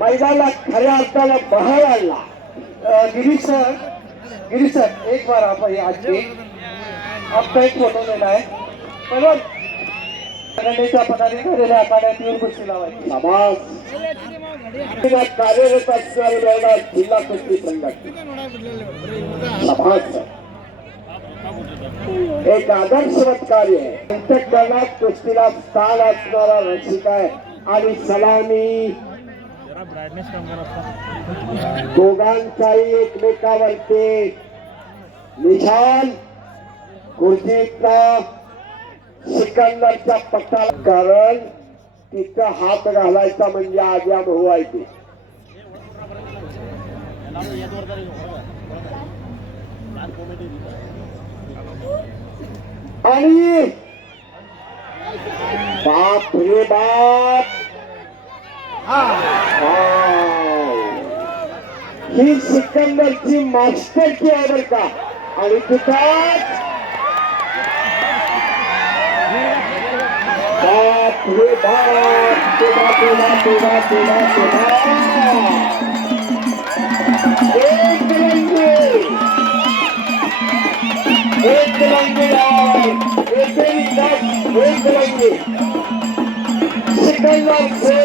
मैदानाला खऱ्या अर्थाला बहार आणला. गिरीश सर एक बार आपण आज आपका एक फोटो लेना है. बरोबर संघटनेच्या पदाधिकाऱ्याला आखाड्यात येऊन कुस्ती लावायची. समाज कार्यरत असणाऱ्या जिल्हा कुस्ती संघटना समाज एक आदर्शवत कार्य आहे. अंतःकरणात कुस्तीला स्थान असणारा रसिक आहे आणि सलामी दोघांचाही एकमेकावरती निशाण खुर्चीचा सिकंदरच्या पट्टाला. कारण तिथं हात घालायचा म्हणजे आज्ञा व्हायची. आणि बाप रे बाप ही सिकंदरची मास्टर की आहे बरं का. आणि तिथं बाप रे बाप एक सिकंदर से